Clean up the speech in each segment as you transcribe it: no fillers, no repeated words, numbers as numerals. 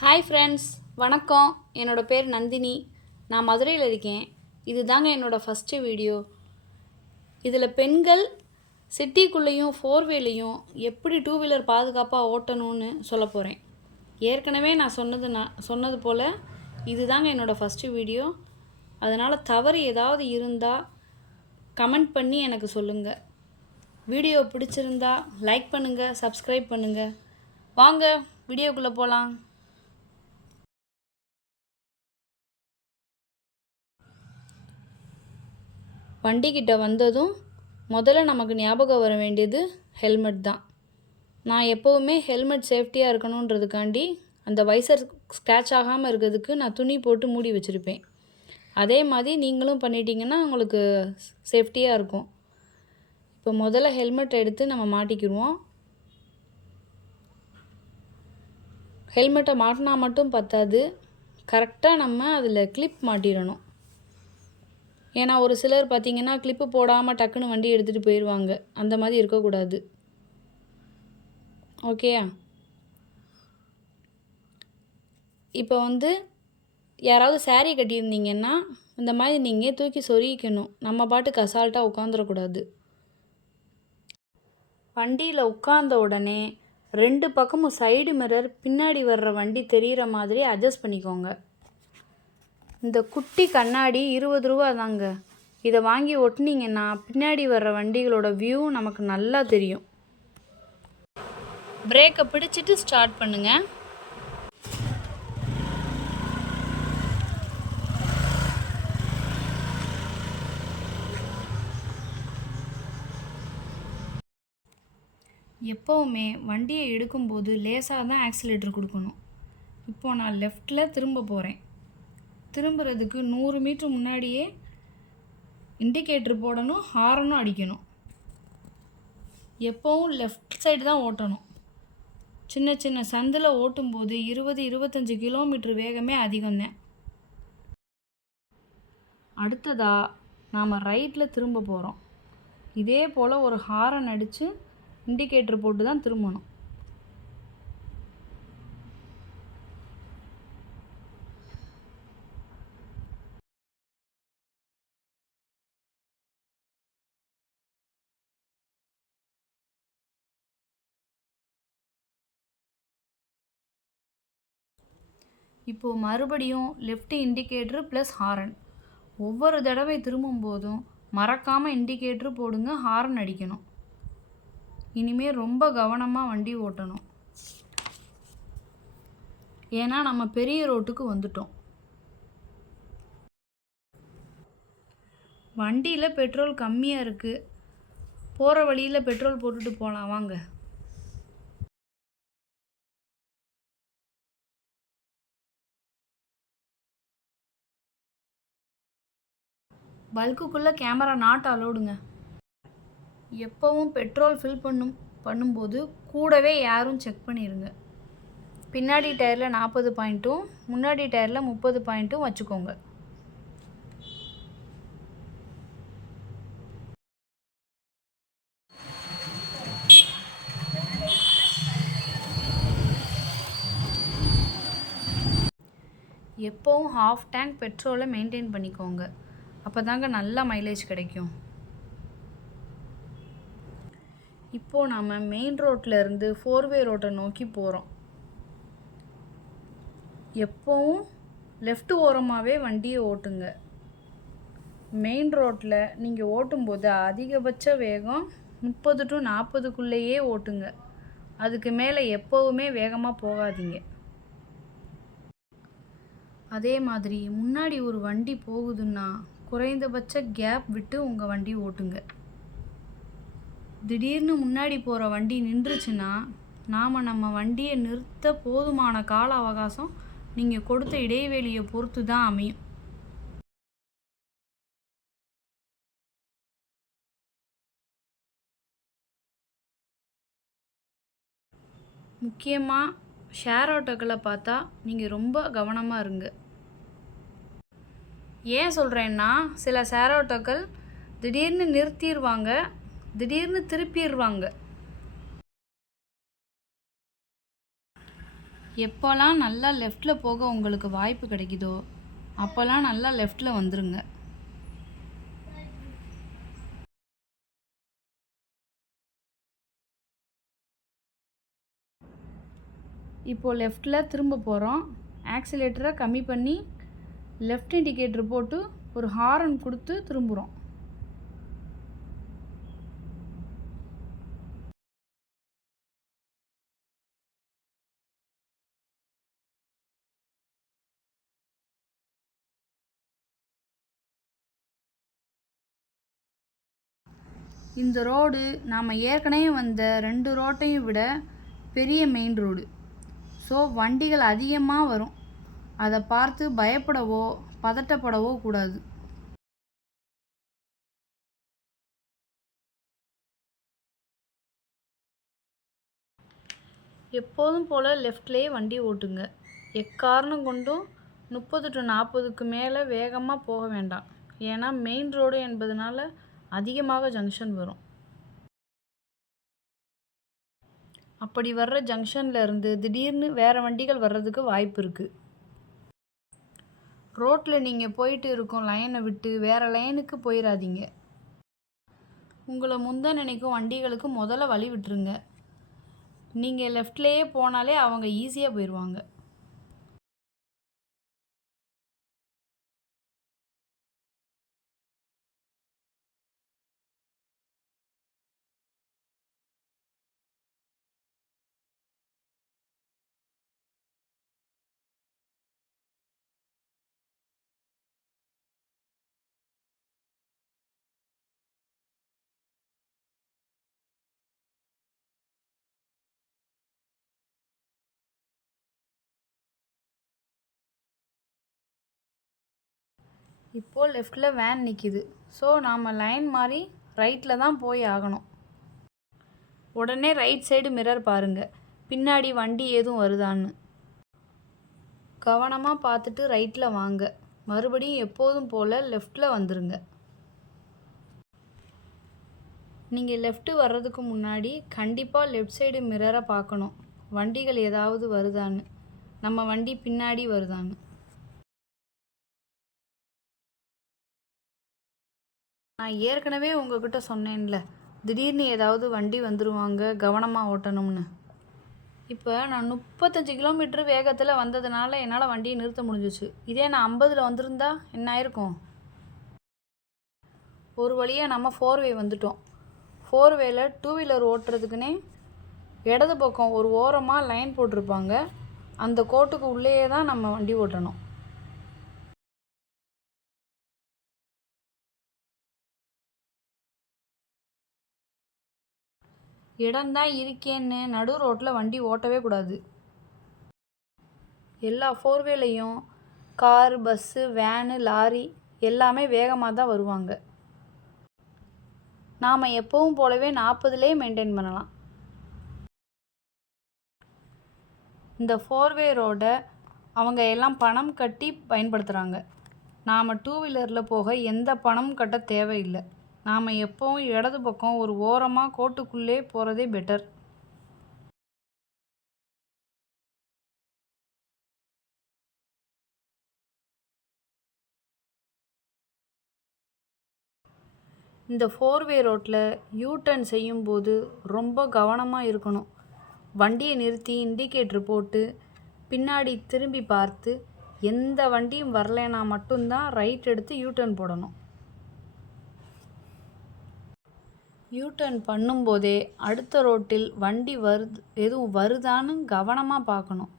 Hi friends, வணக்கம். என்னோடய பேர் நந்தினி. நான் மதுரையில் இருக்கேன். இது தாங்க என்னோடய ஃபஸ்ட்டு வீடியோ. இதில் பெண்கள் சிட்டிக்குள்ளேயும் ஃபோர்வேலையும் எப்படி டூ வீலர் பாதுகாப்பாக ஓட்டணும்னு சொல்ல போகிறேன். ஏற்கனவே நான் சொன்னது போல் இது தாங்க என்னோடய ஃபஸ்ட்டு வீடியோ. அதனால் தவறு ஏதாவது இருந்தால் கமெண்ட் பண்ணி எனக்கு சொல்லுங்கள். வீடியோ பிடிச்சிருந்தா லைக் பண்ணுங்கள், சப்ஸ்கிரைப் பண்ணுங்கள். வாங்க வீடியோக்குள்ளே போகலாம். வண்டிக்கிட்ட வந்ததும் முதல்ல நமக்கு ஞாபகம் வர வேண்டியது ஹெல்மெட் தான். நான் எப்போவுமே ஹெல்மெட் சேஃப்டியாக இருக்கணுன்றதுக்காண்டி அந்த வைசர் ஸ்க்ராட்ச் ஆகாமல் இருக்கிறதுக்கு நான் துணி போட்டு மூடி வச்சுருப்பேன். அதே மாதிரி நீங்களும் பண்ணிட்டீங்கன்னா உங்களுக்கு சேஃப்டியாக இருக்கும். இப்போ முதல்ல ஹெல்மெட் எடுத்து நம்ம மாட்டிக்கிடுவோம். ஹெல்மெட்டை மாட்டினா மட்டும் பத்தாது, கரெக்டாக நம்ம அதில் கிளிப் மாட்டிடணும். ஏன்னா ஒரு சிலர் பார்த்திங்கன்னா கிளிப்பு போடாமல் டக்குன்னு வண்டி எடுத்துகிட்டு போயிடுவாங்க. அந்த மாதிரி இருக்கக்கூடாது. ஓகேயா? இப்போ யாராவது சாரீ கட்டியிருந்தீங்கன்னா இந்த மாதிரி நீங்கள் தூக்கி சொருகிக்கணும். நம்ம பாட்டுக்கு அசால்ட்டாக உட்காந்துடக்கூடாது. வண்டியில் உட்கார்ந்த உடனே 2 பக்கமும் சைடு மிரர் பின்னாடி வர்ற வண்டி தெரிகிற மாதிரி அட்ஜஸ்ட் பண்ணிக்கோங்க. இந்த குட்டி கண்ணாடி 20 ரூபா தாங்க. இதை வாங்கி ஒட்டினீங்கன்னா பின்னாடி வர்ற வண்டிகளோட வியூ நமக்கு நல்லா தெரியும். பிரேக்கை பிடிச்சிட்டு ஸ்டார்ட் பண்ணுங்க. எப்போவுமே வண்டியை எடுக்கும்போது லேசாக தான் ஆக்சிலேட்டர் கொடுக்கணும். இப்போது நான் லெஃப்டில் திரும்ப போகிறேன். திரும்புறதுக்கு 100 மீட்டர் முன்னாடியே இண்டிகேட்டர் போடணும், ஹாரனும் அடிக்கணும். எப்போவும் லெஃப்ட் சைடு தான் ஓட்டணும். சின்ன சின்ன சந்தில் ஓட்டும்போது 20-25 கிலோமீட்டர் வேகமே அதிகம்தான். அடுத்ததாக நாம் ரைட்டில் திரும்ப போகிறோம். இதே போல் ஒரு ஹாரன் அடித்து இண்டிகேட்டர் போட்டு தான் திரும்பணும். இப்போது மறுபடியும் லெஃப்ட் இண்டிகேட்ரு ப்ளஸ் ஹாரன். ஒவ்வொரு தடவை திரும்பும்போதும் மறக்காமல் இண்டிகேட்ரு போடுங்க, ஹாரன் அடிக்கணும். இனிமேல் ரொம்ப கவனமாக வண்டி ஓட்டணும். ஏன்னா நம்ம பெரிய ரோட்டுக்கு வந்துட்டோம். வண்டியில் பெட்ரோல் கம்மியாக இருக்குது. போகிற வழியில் பெட்ரோல் போட்டுட்டு போகலாம் வாங்க. பல்க்குள்ளே கேமரா நாட் அலோடுங்க. எப்போவும் பெட்ரோல் ஃபில் பண்ணும்போது கூடவே யாரும் செக் பண்ணிடுங்க. பின்னாடி டயரில் 40 பாயிண்ட்டும் முன்னாடி டயரில் 30 பாயிண்ட்டும் வச்சுக்கோங்க. எப்போவும் ஹாஃப் டேங்க் பெட்ரோலை மெயின்டைன் பண்ணிக்கோங்க. அப்போ தாங்க நல்ல மைலேஜ் கிடைக்கும். இப்போது நாம் மெயின் ரோட்டில் இருந்து 4-வே ரோட்டை நோக்கி போகிறோம். எப்போவும் லெஃப்ட் ஓரமாகவே வண்டியை ஓட்டுங்க. மெயின் ரோட்டில் நீங்கள் ஓட்டும்போது அதிகபட்ச வேகம் 30 to 40க்குள்ளேயே ஓட்டுங்க. அதுக்கு மேலே எப்போவுமே வேகமாக போகாதீங்க. அதே மாதிரி முன்னாடி ஒரு வண்டி போகுதுன்னா குறைந்தபட்ச கேப் விட்டு உங்கள் வண்டி ஓட்டுங்க. திடீர்னு முன்னாடி போகிற வண்டி நின்றுச்சுன்னா நம்ம வண்டியை நிறுத்த போதுமான கால அவகாசம் நீங்கள் கொடுத்த இடைவெளியை பொறுத்து தான் அமையும். முக்கியமாக ஷேர் ஆட்டோக்களை பார்த்தா நீங்கள் ரொம்ப கவனமாக இருங்க. ஏன் சொல்கிறேன்னா சில ஷேர் ஆட்டோக்கள் திடீர்னு நிறுத்திடுவாங்க, திடீர்னு திருப்பிடுவாங்க. எப்போல்லாம் நல்லா லெஃப்டில் போக உங்களுக்கு வாய்ப்பு கிடைக்குதோ அப்போல்லாம் நல்லா லெஃப்டில் வந்துருங்க. இப்போது லெஃப்டில் திரும்ப போகிறோம். ஆக்சிலேட்டரை கம்மி பண்ணி லெஃப்ட் இண்டிகேட்டர் போட்டு ஒரு ஹாரன் கொடுத்து திரும்புகிறோம். இந்த ரோடு நாம் ஏற்கனவே வந்த 2 ரோட்டையும் விட பெரிய மெயின் ரோடு. ஸோ வண்டிகள் அதிகமாக வரும். அதை பார்த்து பயப்படவோ பதட்டப்படவோ கூடாது. எப்போதும் போல் லெஃப்ட்லேயே வண்டி ஓட்டுங்க. எக்காரணம் கொண்டும் 30 to 40க்கு மேலே வேகமாக போக வேண்டாம். ஏன்னா மெயின் ரோடு என்பதனால அதிகமாக ஜங்ஷன் வரும். அப்படி வர்ற ஜங்ஷனில் இருந்து திடீர்னு வேறு வண்டிகள் வர்றதுக்கு வாய்ப்பு இருக்குது. ரோட்டில் நீங்கள் போயிட்டு இருக்கும் லைனை விட்டு வேறு லைனுக்கு போயிடாதீங்க. உங்களை முந்த நினைக்கும் வண்டிகளுக்கு முதல்ல வழி விட்டுருங்க. நீங்கள் லெஃப்ட்லேயே போனாலே அவங்க ஈஸியாக போயிடுவாங்க. இப்போது லெஃப்டில் வேன் நிற்கிது. ஸோ நாம் லைன் மாறி ரைட்டில் தான் போய் ஆகணும். உடனே ரைட் சைடு மிரர் பாருங்கள், பின்னாடி வண்டி எதுவும் வருதான்னு. கவனமாக பார்த்துட்டு ரைட்டில் வாங்க. மறுபடியும் எப்போதும் போல் லெஃப்டில் வந்துருங்க. நீங்கள் லெஃப்ட்டு வர்றதுக்கு முன்னாடி கண்டிப்பாக லெஃப்ட் சைடு மிரரை பார்க்கணும். வண்டிகள் ஏதாவது வருதான்னு, நம்ம வண்டி பின்னாடி வருதான்னு. நான் ஏற்கனவே உங்ககிட்ட சொன்னேன்ல, திடீர்னு ஏதாவது வண்டி வந்துடுவாங்க, கவனமாக ஓட்டணும்னு. இப்போ நான் 35 கிலோமீட்டர் வேகத்தில் வந்ததுனால என்னால் வண்டியை நிறுத்த முடிஞ்சிச்சு. இதே நான் 50ல் வந்திருந்தா என்ன ஆயிருக்கும்? ஒரு வழியாக நம்ம 4-வே வந்துட்டோம். 4-வேல 2 வீலர் ஓட்டுறதுக்குன்னே இடது பக்கம் ஒரு ஓரமாக லைன் போட்டிருப்பாங்க. அந்த கோட்டுக்கு உள்ளேயே தான் நம்ம வண்டி ஓட்டணும். இடம்தான் இருக்கேன்னு நடு ரோட்டில் வண்டி ஓட்டவே கூடாது. எல்லா 4-வேலையும் கார், பஸ்ஸு, வேனு, லாரி எல்லாமே வேகமாக தான் வருவாங்க. நாம் எப்பவும் போலவே 40லே மெயின்டைன் பண்ணலாம். இந்த 4-வே ரோடை அவங்க எல்லாம் பணம் கட்டி பயன்படுத்துகிறாங்க. நாம் 2 வீலரில் போக எந்த பணமும் கட்ட தேவையில்லை. நாம் எப்பவும் இடது பக்கம் ஒரு ஓரமாக கோட்டுக்குள்ளே போகிறதே பெட்டர். இந்த 4-வே ரோட்டில் யூ-டர்ன் செய்யும்போது ரொம்ப கவனமாக இருக்கணும். வண்டியை நிறுத்தி இண்டிகேட்டர் போட்டு பின்னாடி திரும்பி பார்த்து எந்த வண்டியும் வரலைன்னா மட்டும்தான் ரைட் எடுத்து யூ-டர்ன் போடணும். யூ-டர்ன் பண்ணும்போதே அடுத்த ரோட்டில் வண்டி எதுவும் வருதான்னு கவனமாக பார்க்கணும்.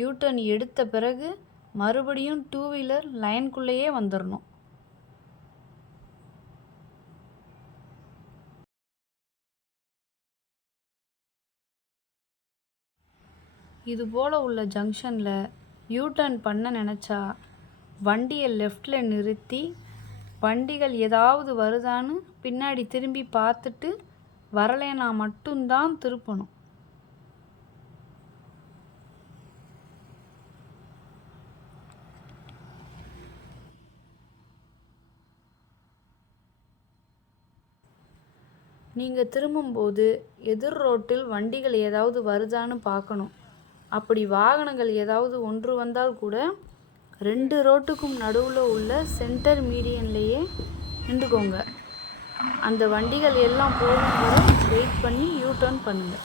யூ-டர்ன் எடுத்த பிறகு மறுபடியும் 2 வீலர் லைனுக்குள்ளேயே வந்துடணும். இதுபோல் உள்ள ஜங்ஷனில் யூ-டர்ன் பண்ண நினச்சா வண்டியை லெஃப்டில் நிறுத்தி வண்டிகள் ஏதாவது வருதான்னு பின்னாடி திரும்பி பார்த்துட்டு வரலைன்னா மட்டும்தான் திருப்பணும். நீங்கள் திரும்பும்போது எதிர் ரோட்டில் வண்டிகள் ஏதாவது வருதான்னு பார்க்கணும். அப்படி வாகனங்கள் ஏதாவது ஒன்று வந்தால் கூட 2 ரோட்டுக்கும் நடுவில் உள்ள சென்டர் மீடியன்லேயே நின்றுக்கோங்க. அந்த வண்டிகள் எல்லாம் போகும் வரை வெயிட் பண்ணி யூ டர்ன் பண்ணுங்கள்.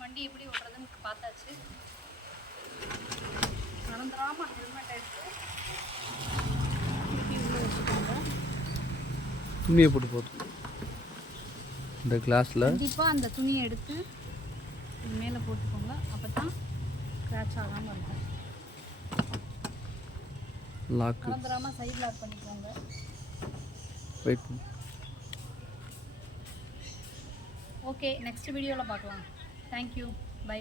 வண்டி எப்படி ஓட்டுறதுன்னு பார்த்தாச்சு. மறந்துடாமல் ஹெல்மெட் எடுத்து உள்ளே வச்சுக்கோங்க. துணியை போட்டு போதும் இந்த கிளாஸில் கண்டிப்பாக அந்த துணியை எடுத்து மேலே போட்டுக்கோங்க. அப்போ தான் ஸ்க்ராட்ச் ஆகாமல் இருக்கும். லாக் மறந்துடாமல் சைட் லாக் பண்ணிக்கோங்க. வெயிட் பண்ணு. ஓகே, நெக்ஸ்ட் வீடியோவில் பார்க்கலாம். Thank you, by.